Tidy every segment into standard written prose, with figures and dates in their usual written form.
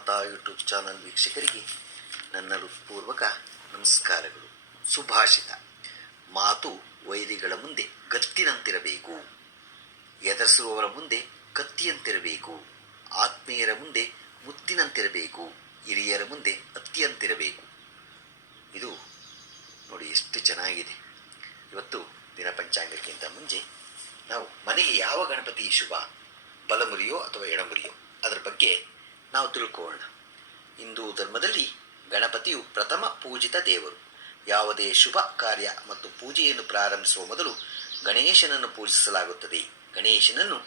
ಮಾತಾ YouTube channel ವೀಕ್ಷಕರಿಗೆ ನನ್ನ ಹೃತ್ಪೂರ್ವಕ ನಮಸ್ಕಾರಗಳು. ಸುಭಾಷಿತ: ಮಾತು ವೈರಿಗಳ ಮುಂದೆ ಗತ್ತಿನಂತಿರಬೇಕು, ಎದರಿಸುವವರ ಮುಂದೆ ಕತ್ತಿಯಂತಿರಬೇಕು, ಆತ್ಮೀಯರ ಮುಂದೆ ಮುತ್ತಿನಂತಿರಬೇಕು, ಹಿರಿಯರ ಮುಂದೆ ಹತ್ತಿಯಂತಿರಬೇಕು. ಇದು ನೋಡಿ ಎಷ್ಟು ಚೆನ್ನಾಗಿದೆ. ಇವತ್ತು ದಿನ ಪಂಚಾಂಗಕ್ಕಿಂತ ಮುಂಚೆ ನಾವು ಮನೆಗೆ ಯಾವ ಗಣಪತಿ ಶುಭ, ಬಲಮುರಿಯೋ ಅಥವಾ ಎಡಮುರಿಯೋ, ಅದರ ಬಗ್ಗೆ ನಾವು ತಿಳ್ಕೊಳ್ಳೋಣ. ಹಿಂದೂ ಧರ್ಮದಲ್ಲಿ ಗಣಪತಿಯು ಪ್ರಥಮ ಪೂಜಿತ ದೇವರು. ಯಾವುದೇ ಶುಭ ಕಾರ್ಯ ಮತ್ತು ಪೂಜೆಯನ್ನು ಪ್ರಾರಂಭಿಸುವ ಮೊದಲು ಗಣೇಶನನ್ನು ಪೂಜಿಸಲಾಗುತ್ತದೆ. ಗಣೇಶನನ್ನು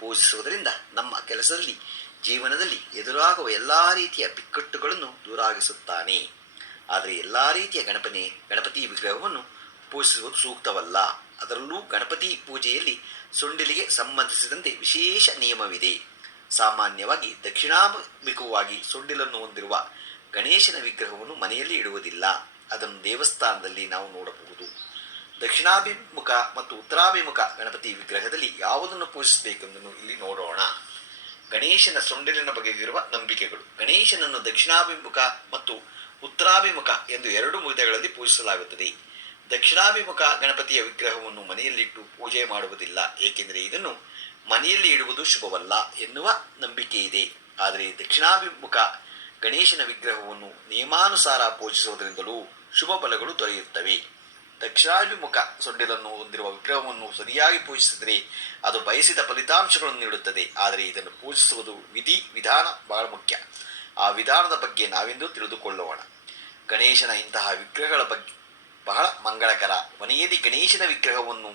ಪೂಜಿಸುವುದರಿಂದ ನಮ್ಮ ಕೆಲಸದಲ್ಲಿ, ಜೀವನದಲ್ಲಿ ಎದುರಾಗುವ ಎಲ್ಲ ರೀತಿಯ ಬಿಕ್ಕಟ್ಟುಗಳನ್ನು ದೂರಾಗಿಸುತ್ತಾನೆ. ಆದರೆ ಎಲ್ಲ ರೀತಿಯ ಗಣಪತಿ ವಿಗ್ರಹವನ್ನು ಪೂಜಿಸುವುದು ಸೂಕ್ತವಲ್ಲ. ಅದರಲ್ಲೂ ಗಣಪತಿ ಪೂಜೆಯಲ್ಲಿ ಸೊಂಡಿಲಿಗೆ ಸಂಬಂಧಿಸಿದಂತೆ ವಿಶೇಷ ನಿಯಮವಿದೆ. ಸಾಮಾನ್ಯವಾಗಿ ದಕ್ಷಿಣಾಭಿಮುಖವಾಗಿ ಸೊಂಡಿಲನ್ನು ಹೊಂದಿರುವ ಗಣೇಶನ ವಿಗ್ರಹವನ್ನು ಮನೆಯಲ್ಲಿ ಇಡುವುದಿಲ್ಲ. ಅದನ್ನು ದೇವಸ್ಥಾನದಲ್ಲಿ ನಾವು ನೋಡಬಹುದು. ದಕ್ಷಿಣಾಭಿಮುಖ ಮತ್ತು ಉತ್ತರಾಭಿಮುಖ ಗಣಪತಿ ವಿಗ್ರಹದಲ್ಲಿ ಯಾವುದನ್ನು ಪೂಜಿಸಬೇಕೆಂದು ಇಲ್ಲಿ ನೋಡೋಣ. ಗಣೇಶನ ಸೊಂಡಿಲಿನ ಬಗೆಗಿರುವ ನಂಬಿಕೆಗಳು. ಗಣೇಶನನ್ನು ದಕ್ಷಿಣಾಭಿಮುಖ ಮತ್ತು ಉತ್ತರಾಭಿಮುಖ ಎಂದು ಎರಡು ವಿಧಗಳಲ್ಲಿ ಪೂಜಿಸಲಾಗುತ್ತದೆ. ದಕ್ಷಿಣಾಭಿಮುಖ ಗಣಪತಿಯ ವಿಗ್ರಹವನ್ನು ಮನೆಯಲ್ಲಿಟ್ಟು ಪೂಜೆ ಮಾಡುವುದಿಲ್ಲ, ಏಕೆಂದರೆ ಇದನ್ನು ಮನೆಯಲ್ಲಿ ಇಡುವುದು ಶುಭವಲ್ಲ ಎನ್ನುವ ನಂಬಿಕೆ ಇದೆ. ಆದರೆ ದಕ್ಷಿಣಾಭಿಮುಖ ಗಣೇಶನ ವಿಗ್ರಹವನ್ನು ನಿಯಮಾನುಸಾರ ಪೂಜಿಸುವುದರಿಂದಲೂ ಶುಭ ಫಲಗಳು ದೊರೆಯುತ್ತವೆ. ದಕ್ಷಿಣಾಭಿಮುಖ ಸೊಂಡಿಲನ್ನು ಹೊಂದಿರುವ ವಿಗ್ರಹವನ್ನು ಸರಿಯಾಗಿ ಪೂಜಿಸಿದರೆ ಅದು ಬಯಸಿದ ಫಲಿತಾಂಶಗಳನ್ನು ನೀಡುತ್ತದೆ. ಆದರೆ ಇದನ್ನು ಪೂಜಿಸುವುದು ವಿಧಾನ ಬಹಳ ಮುಖ್ಯ. ಆ ವಿಧಾನದ ಬಗ್ಗೆ ನಾವೆಂದು ತಿಳಿದುಕೊಳ್ಳೋಣ. ಗಣೇಶನ ಇಂತಹ ವಿಗ್ರಹಗಳ ಬಗ್ಗೆ ಬಹಳ ಮಂಗಳಕರ. ಮನೆಯಲ್ಲಿ ಗಣೇಶನ ವಿಗ್ರಹವನ್ನು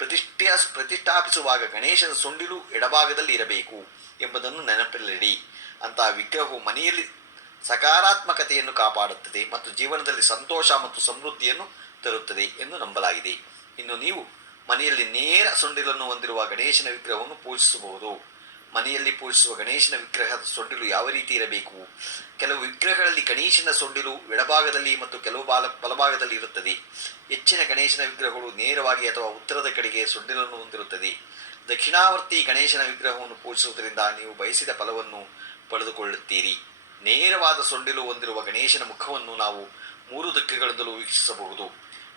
ಪ್ರತಿಷ್ಠಾಪಿಸುವಾಗ ಗಣೇಶನ ಸೊಂಡಿಲು ಎಡಭಾಗದಲ್ಲಿ ಇರಬೇಕು ಎಂಬುದನ್ನು ನೆನಪಿನಲ್ಲಿಡಿ. ಅಂತಹ ವಿಗ್ರಹವು ಮನೆಯಲ್ಲಿ ಸಕಾರಾತ್ಮಕತೆಯನ್ನು ಕಾಪಾಡುತ್ತದೆ ಮತ್ತು ಜೀವನದಲ್ಲಿ ಸಂತೋಷ ಮತ್ತು ಸಮೃದ್ಧಿಯನ್ನು ತರುತ್ತದೆ ಎಂದು ನಂಬಲಾಗಿದೆ. ಇನ್ನು ನೀವು ಮನೆಯಲ್ಲಿ ನೇರ ಸೊಂಡಿಲನ್ನು ಹೊಂದಿರುವ ಗಣೇಶನ ವಿಗ್ರಹವನ್ನು ಪೂಜಿಸಬಹುದು. ಮನೆಯಲ್ಲಿ ಪೂಜಿಸುವ ಗಣೇಶನ ವಿಗ್ರಹದ ಸೊಂಡಿಲು ಯಾವ ರೀತಿ ಇರಬೇಕು? ಕೆಲವು ವಿಗ್ರಹಗಳಲ್ಲಿ ಗಣೇಶನ ಸೊಂಡಿಲು ಎಡಭಾಗದಲ್ಲಿ ಮತ್ತು ಕೆಲವು ಬಲಭಾಗದಲ್ಲಿ ಇರುತ್ತದೆ. ಹೆಚ್ಚಿನ ಗಣೇಶನ ವಿಗ್ರಹಗಳು ನೇರವಾಗಿ ಅಥವಾ ಉತ್ತರದ ಕಡೆಗೆ ಸೊಂಡಿಲನ್ನು ಹೊಂದಿರುತ್ತದೆ. ದಕ್ಷಿಣಾವರ್ತಿ ಗಣೇಶನ ವಿಗ್ರಹವನ್ನು ಪೂಜಿಸುವುದರಿಂದ ನೀವು ಬಯಸಿದ ಫಲವನ್ನು ಪಡೆದುಕೊಳ್ಳುತ್ತೀರಿ. ನೇರವಾದ ಸೊಂಡಿಲು ಹೊಂದಿರುವ ಗಣೇಶನ ಮುಖವನ್ನು ನಾವು ಮೂರು ದಿಕ್ಕುಗಳಿಂದಲೂ ವೀಕ್ಷಿಸಬಹುದು.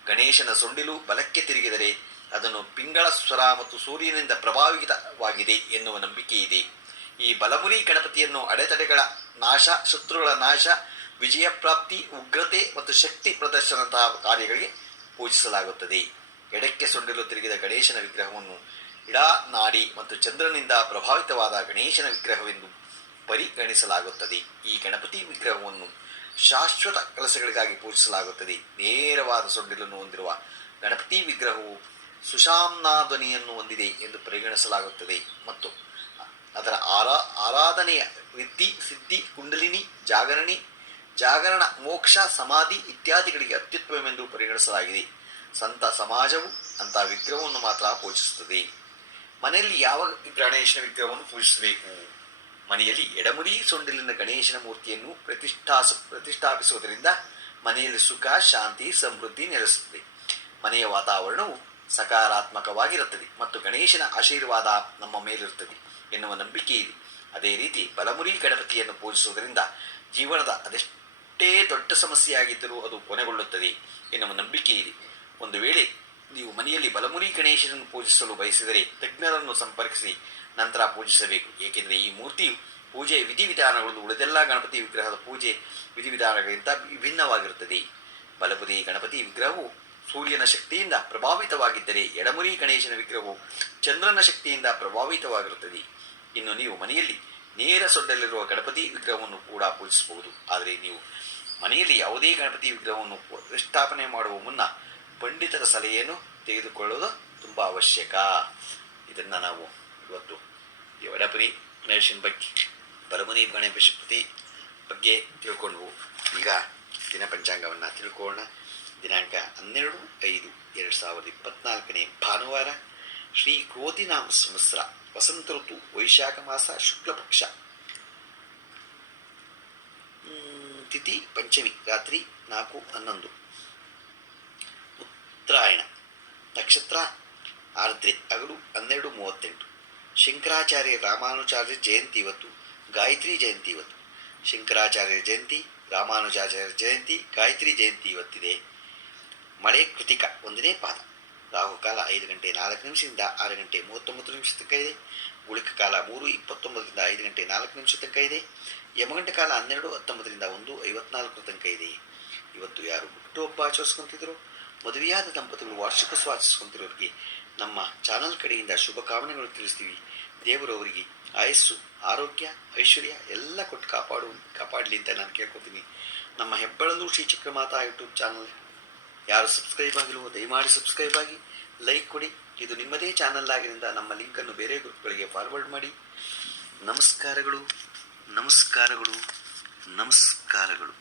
ಗಣೇಶನ ಸೊಂಡಿಲು ಬಲಕ್ಕೆ ತಿರುಗಿದರೆ ಅದನ್ನು ಪಿಂಗಳ ಸ್ವರ ಮತ್ತು ಸೂರ್ಯನಿಂದ ಪ್ರಭಾವಿತವಾಗಿದೆ ಎನ್ನುವ ನಂಬಿಕೆ ಇದೆ. ಈ ಬಲಮುರಿ ಗಣಪತಿಯನ್ನು ಅಡೆತಡೆಗಳ ನಾಶ, ಶತ್ರುಗಳ ನಾಶ, ವಿಜಯ ಪ್ರಾಪ್ತಿ, ಉಗ್ರತೆ ಮತ್ತು ಶಕ್ತಿ ಪ್ರದರ್ಶನದಂತಹ ಕಾರ್ಯಗಳಿಗೆ ಪೂಜಿಸಲಾಗುತ್ತದೆ. ಎಡಕ್ಕೆ ಸೊಂಡಿಲು ತಿರುಗಿದ ಗಣೇಶನ ವಿಗ್ರಹವನ್ನು ಇಡಾ ನಾಡಿ ಮತ್ತು ಚಂದ್ರನಿಂದ ಪ್ರಭಾವಿತವಾದ ಗಣೇಶನ ವಿಗ್ರಹವೆಂದು ಪರಿಗಣಿಸಲಾಗುತ್ತದೆ. ಈ ಗಣಪತಿ ವಿಗ್ರಹವನ್ನು ಶಾಶ್ವತ ಕೆಲಸಗಳಿಗಾಗಿ ಪೂಜಿಸಲಾಗುತ್ತದೆ. ನೇರವಾದ ಸೊಂಡಿಲನ್ನು ಹೊಂದಿರುವ ಗಣಪತಿ ವಿಗ್ರಹವು ಸುಷಾಮ್ನಾಧ್ವನಿಯನ್ನು ಹೊಂದಿದೆ ಎಂದು ಪರಿಗಣಿಸಲಾಗುತ್ತದೆ ಮತ್ತು ಅದರ ಆರಾಧನೆಯ ರಿದ್ಧಿ, ಸಿದ್ಧಿ, ಕುಂಡಲಿನಿ, ಜಾಗರಣ, ಮೋಕ್ಷ, ಸಮಾಧಿ ಇತ್ಯಾದಿಗಳಿಗೆ ಅತ್ಯುತ್ತಮವೆಂದು ಪರಿಗಣಿಸಲಾಗಿದೆ. ಸಂತ ಸಮಾಜವು ಅಂತಹ ವಿಗ್ರಹವನ್ನು ಮಾತ್ರ ಪೂಜಿಸುತ್ತದೆ. ಮನೆಯಲ್ಲಿ ಯಾವ ಗಣೇಶನ ವಿಗ್ರಹವನ್ನು ಪೂಜಿಸಬೇಕು? ಮನೆಯಲ್ಲಿ ಎಡಮುರಿ ಸೊಂಡಿಲಿನ ಗಣೇಶನ ಮೂರ್ತಿಯನ್ನು ಪ್ರತಿಷ್ಠಾಪಿಸುವುದರಿಂದ ಮನೆಯಲ್ಲಿ ಸುಖ, ಶಾಂತಿ, ಸಮೃದ್ಧಿ ನೆಲೆಸುತ್ತದೆ. ಮನೆಯ ವಾತಾವರಣವು ಸಕಾರಾತ್ಮಕವಾಗಿರುತ್ತದೆ ಮತ್ತು ಗಣೇಶನ ಆಶೀರ್ವಾದ ನಮ್ಮ ಮೇಲಿರುತ್ತದೆ ಎನ್ನುವ ನಂಬಿಕೆ ಇದೆ. ಅದೇ ರೀತಿ ಬಲಮುರಿ ಗಣಪತಿಯನ್ನು ಪೂಜಿಸುವುದರಿಂದ ಜೀವನದ ಅದೆಷ್ಟೇ ದೊಡ್ಡ ಸಮಸ್ಯೆಯಾಗಿದ್ದರೂ ಅದು ಕೊನೆಗೊಳ್ಳುತ್ತದೆ ಎನ್ನುವ ನಂಬಿಕೆ ಇದೆ. ಒಂದು ವೇಳೆ ನೀವು ಮನೆಯಲ್ಲಿ ಬಲಮುರಿ ಗಣೇಶನನ್ನು ಪೂಜಿಸಲು ಬಯಸಿದರೆ ತಜ್ಞರನ್ನು ಸಂಪರ್ಕಿಸಿ ನಂತರ ಪೂಜಿಸಬೇಕು. ಏಕೆಂದರೆ ಈ ಮೂರ್ತಿಯು ಪೂಜೆಯ ವಿಧಿವಿಧಾನಗಳು ಉಳಿದೆಲ್ಲ ಗಣಪತಿ ವಿಗ್ರಹದ ಪೂಜೆ ವಿಧಿವಿಧಾನಗಳಿಗಿಂತ ವಿಭಿನ್ನವಾಗಿರುತ್ತದೆ. ಬಲಮುರಿ ಗಣಪತಿ ವಿಗ್ರಹವು ಸೂರ್ಯನ ಶಕ್ತಿಯಿಂದ ಪ್ರಭಾವಿತವಾಗಿದ್ದರೆ ಎಡಮುರಿ ಗಣೇಶನ ವಿಗ್ರಹವು ಚಂದ್ರನ ಶಕ್ತಿಯಿಂದ ಪ್ರಭಾವಿತವಾಗಿರುತ್ತದೆ. ಇನ್ನು ನೀವು ಮನೆಯಲ್ಲಿ ನೇರ ಸೊಂಡಲಿರುವ ಗಣಪತಿ ವಿಗ್ರಹವನ್ನು ಕೂಡ ಪೂಜಿಸಬಹುದು. ಆದರೆ ನೀವು ಮನೆಯಲ್ಲಿ ಯಾವುದೇ ಗಣಪತಿ ವಿಗ್ರಹವನ್ನು ಪ್ರತಿಷ್ಠಾಪನೆ ಮಾಡುವ ಮುನ್ನ ಪಂಡಿತರ ಸಲಹೆಯನ್ನು ತೆಗೆದುಕೊಳ್ಳುವುದು ತುಂಬ ಅವಶ್ಯಕ. ಇದನ್ನು ನಾವು ಇವತ್ತು ಎಡಮುರಿ ಗಣೇಶನ ಬಗ್ಗೆ, ಬಲಮುರಿ ಗಣಪತಿ ಬಗ್ಗೆ ತಿಳ್ಕೊಂಡ್ವು. ಈಗ ದಿನ ಪಂಚಾಂಗವನ್ನು ತಿಳ್ಕೊಳ್ಳೋಣ. ದಿನಾಂಕ 12/5/2024 ಭಾನುವಾರ, ಶ್ರೀ ಕ್ರೋಧಿನಾಮ ಸಂವತ್ಸರ, ವಸಂತ ಋತು, ವೈಶಾಖ ಮಾಸ, ಶುಕ್ಲ ಪಕ್ಷ, ತಿಥಿ ಪಂಚಮಿ, ರಾತ್ರಿ 4:11. ಉತ್ತರಾಯಣ ನಕ್ಷತ್ರ ಆರ್ದ್ರೆ, ಹಗಲು 12:38. ಶಂಕರಾಚಾರ್ಯ ರಾಮಾನುಚಾರ್ಯ ಜಯಂತಿ ಇವತ್ತು, ಗಾಯತ್ರಿ ಜಯಂತಿ ಇವತ್ತು. ಶಂಕರಾಚಾರ್ಯರ ಜಯಂತಿ, ರಾಮಾನುಜಾಚಾರ್ಯರ ಜಯಂತಿ, ಗಾಯತ್ರಿ ಜಯಂತಿ ಇವತ್ತಿದೆ. ಮಳೆ ಕೃತಿಕ 1ನೇ ಪಾದ. ರಾಹುಕಾಲ 5 ಗಂಟೆ 4 ನಿಮಿಷದಿಂದ 6 ಗಂಟೆ 39 ನಿಮಿಷ ತನಕ ಇದೆ. ಗುಳಿಕ ಕಾಲ 3:29ರಿಂದ 5 ಗಂಟೆ 4 ನಿಮಿಷ ತನಕ ಇದೆ. ಯಮಗಂಟ ಕಾಲ 12:19ರಿಂದ 1:54 ತನಕ ಇದೆ. ಇವತ್ತು ಯಾರು ಹುಟ್ಟುಹಬ್ಬ ಆಚರಿಸ್ಕೊಂತಿದ್ರು, ಮದುವೆಯಾದ ದಂಪತಿಗಳು ವಾರ್ಷಿಕೋತ್ಸವ ಆಚರಿಸ್ಕೊಂತಿರೋರಿಗೆ ನಮ್ಮ ಚಾನಲ್ ಕಡೆಯಿಂದ ಶುಭ ಕಾಮನೆಗಳು ತಿಳಿಸ್ತೀವಿ. ದೇವರು ಅವರಿಗೆ ಆಯಸ್ಸು, ಆರೋಗ್ಯ, ಐಶ್ವರ್ಯ ಎಲ್ಲ ಕೊಟ್ಟು ಕಾಪಾಡಲಿ ಅಂತ ನಾನು ಕೇಳ್ಕೊತೀನಿ. ನಮ್ಮ ಹೆಬ್ಬಳಲು ಶ್ರೀ ಚಕ್ರಮಾತಾ ಯೂಟ್ಯೂಬ್ ಚಾನಲ್ ಯಾರು ಸಬ್ಸ್ಕ್ರೈಬ್ ಆಗಿಲ್ವೋ ದಯಮಾಡಿ ಸಬ್ಸ್ಕ್ರೈಬ್ ಆಗಿ, ಲೈಕ್ ಕೊಡಿ. ಇದು ನಿಮ್ಮದೇ ಚಾನಲ್ ಆಗಿದ್ದರಿಂದ ನಮ್ಮ ಲಿಂಕನ್ನು ಬೇರೆ ಗ್ರೂಪ್ಗಳಿಗೆ ಫಾರ್ವರ್ಡ್ ಮಾಡಿ. ನಮಸ್ಕಾರಗಳು, ನಮಸ್ಕಾರಗಳು, ನಮಸ್ಕಾರಗಳು.